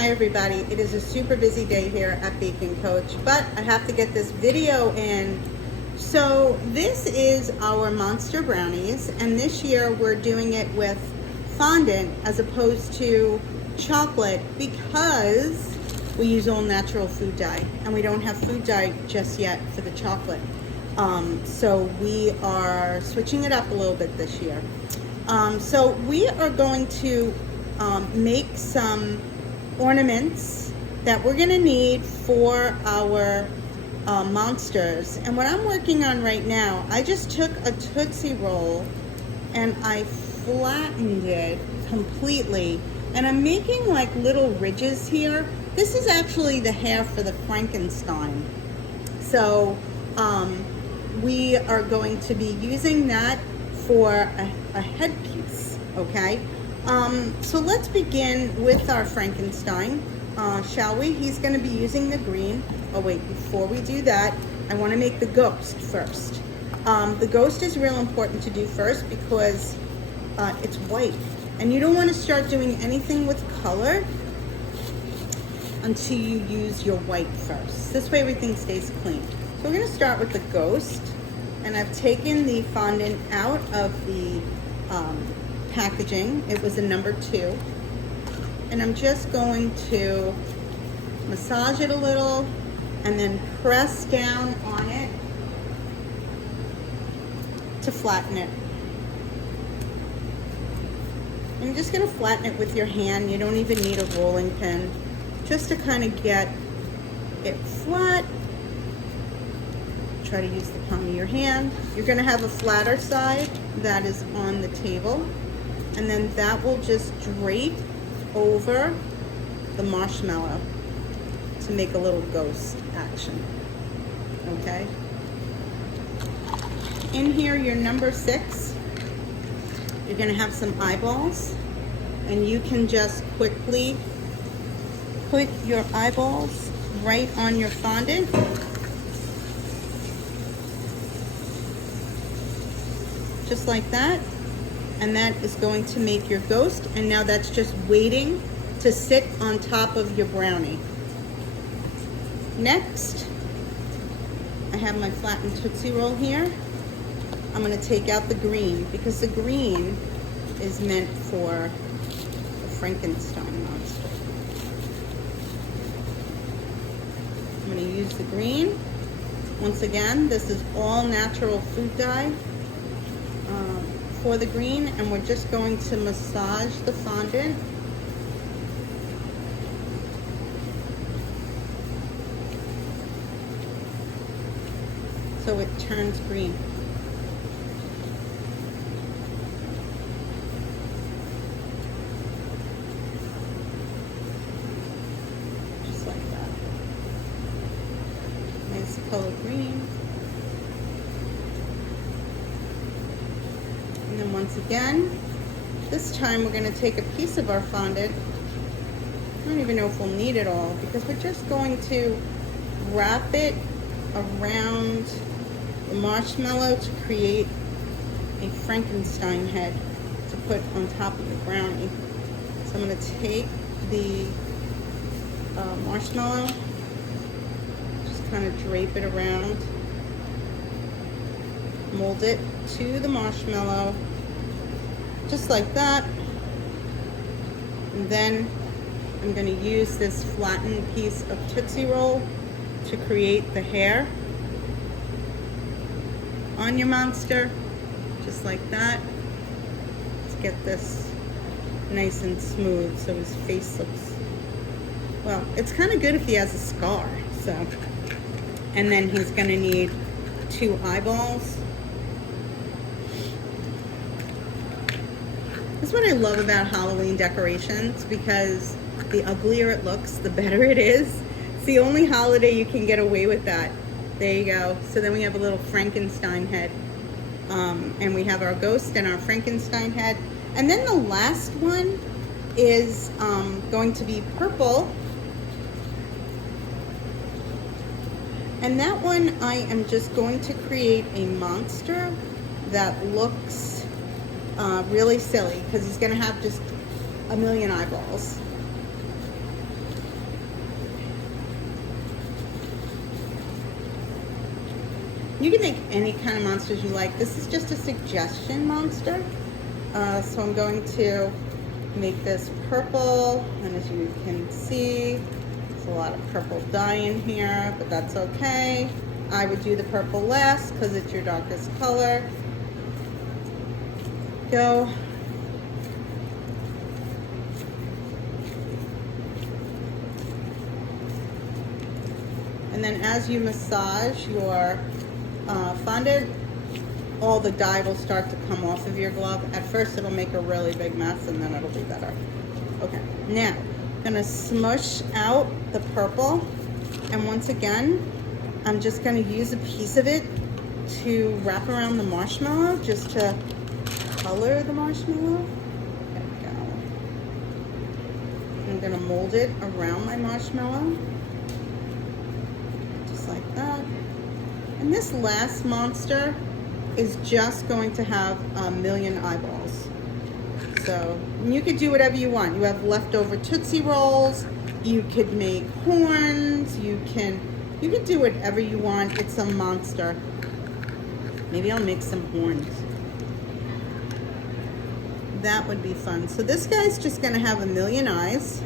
Hi everybody, it is a super busy day here at Baking Coach, but I have to get this video in. So this is our monster brownies, and this year we're doing it with fondant as opposed to chocolate because we use all natural food dye, and we don't have food dye just yet for the chocolate. So we are switching it up a little bit this year. So we are going to make some ornaments that we're gonna need for our monsters. And what I'm working on right now, I just took a Tootsie Roll and I flattened it completely. And I'm making like little ridges here. This is actually the hair for the Frankenstein. So we are going to be using that for a headpiece, okay? So let's begin with our Frankenstein, shall we? He's going to be using the green. Oh wait, before we do that, I want to make the ghost first. The ghost is real important to do first because it's white. And you don't want to start doing anything with color until you use your white first. This way everything stays clean. So we're going to start with the ghost. And I've taken the fondant out of the packaging. It was a number 2. And I'm just going to massage it a little and then press down on it to flatten it. And you're just going to flatten it with your hand. You don't even need a rolling pin, just to kind of get it flat. Try to use the palm of your hand. You're going to have a flatter side that is on the table, and then that will just drape over the marshmallow to make a little ghost action. Okay? In here, your number 6, you're going to have some eyeballs, and you can just quickly put your eyeballs right on your fondant. Just like that, and that is going to make your ghost, and now that's just waiting to sit on top of your brownie. Next, I have my flattened Tootsie Roll here. I'm going to take out the green because the green is meant for the Frankenstein monster. I'm going to use the green. Once again, this is all natural food dye for the green, and we're just going to massage the fondant. So it turns green. Just like that. Nice color green. And then once again, this time we're going to take a piece of our fondant. I don't even know if we'll need it all because we're just going to wrap it around the marshmallow to create a Frankenstein head to put on top of the brownie. So I'm going to take the marshmallow, just kind of drape it around, mold it to the marshmallow, just like that. And then I'm going to use this flattened piece of Tootsie Roll to create the hair on your monster, just like that. Let's get this nice and smooth so his face looks, well, it's kind of good if he has a scar. So, and then he's going to need 2 eyeballs. That's what I love about Halloween decorations, because the uglier it looks, the better it is. It's the only holiday you can get away with that. There you go. So then we have a little Frankenstein head. And we have our ghost and our Frankenstein head. And then the last one is going to be purple. And that one I am just going to create a monster that looks really silly, because he's going to have just a million eyeballs. You can make any kind of monsters you like. This is just a suggestion monster. So I'm going to make this purple, and as you can see, there's a lot of purple dye in here, but that's okay. I would do the purple last because it's your darkest color. Go. And then as you massage your fondant, all the dye will start to come off of your glove. At first it'll make a really big mess, and then it'll be better. Okay, now I'm gonna smush out the purple, and once again, I'm just gonna use a piece of it to wrap around the marshmallow, just to color the marshmallow. There we go. I'm gonna mold it around my marshmallow, just like that. And this last monster is just going to have a million eyeballs. So you could do whatever you want. You have leftover Tootsie Rolls, you could make horns, you can do whatever you want. It's a monster. Maybe I'll make some horns. That would be fun. So this guy's just gonna have a million eyes.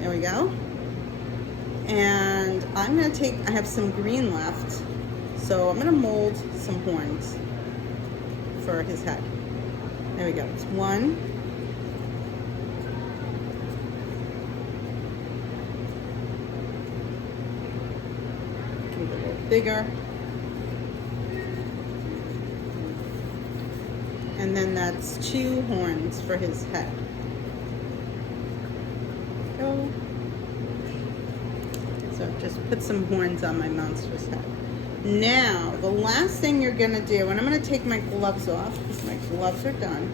There we go. And I'm gonna I have some green left. So I'm gonna mold some horns for his head. There we go, it's one. Make it a little bigger. And then that's 2 horns for his head. Go. So just put some horns on my monster's head. Now, the last thing you're gonna do, and I'm gonna take my gloves off because my gloves are done.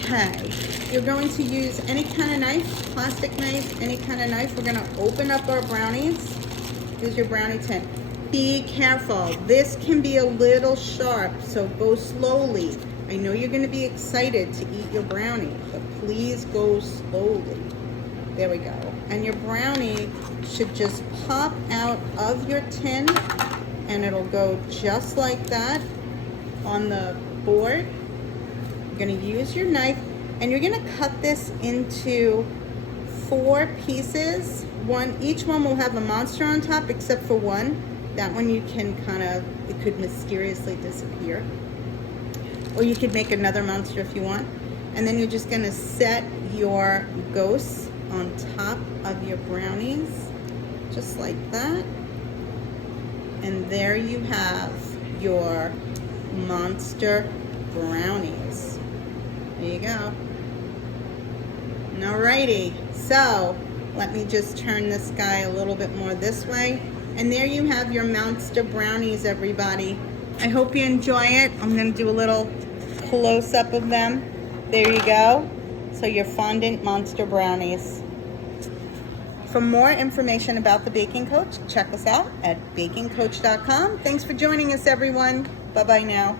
Okay, you're going to use any kind of knife, plastic knife, any kind of knife. We're gonna open up our brownies. Here's your brownie tin. Be careful, this can be a little sharp, so go slowly. I know you're gonna be excited to eat your brownie, but please go slowly. There we go. And your brownie should just pop out of your tin, and it'll go just like that on the board. You're gonna use your knife, and you're gonna cut this into 4 pieces. Each one will have a monster on top, except for one. That one you can it could mysteriously disappear. Or you could make another monster if you want. And then you're just gonna set your ghosts on top of your brownies, just like that. And there you have your monster brownies. There you go. Alrighty, so let me just turn this guy a little bit more this way. And there you have your monster brownies, everybody. I hope you enjoy it. I'm gonna do a little close-up of them. There you go. So your fondant monster brownies. For more information about the Baking Coach, check us out at bakingcoach.com. Thanks for joining us, everyone. Bye-bye now.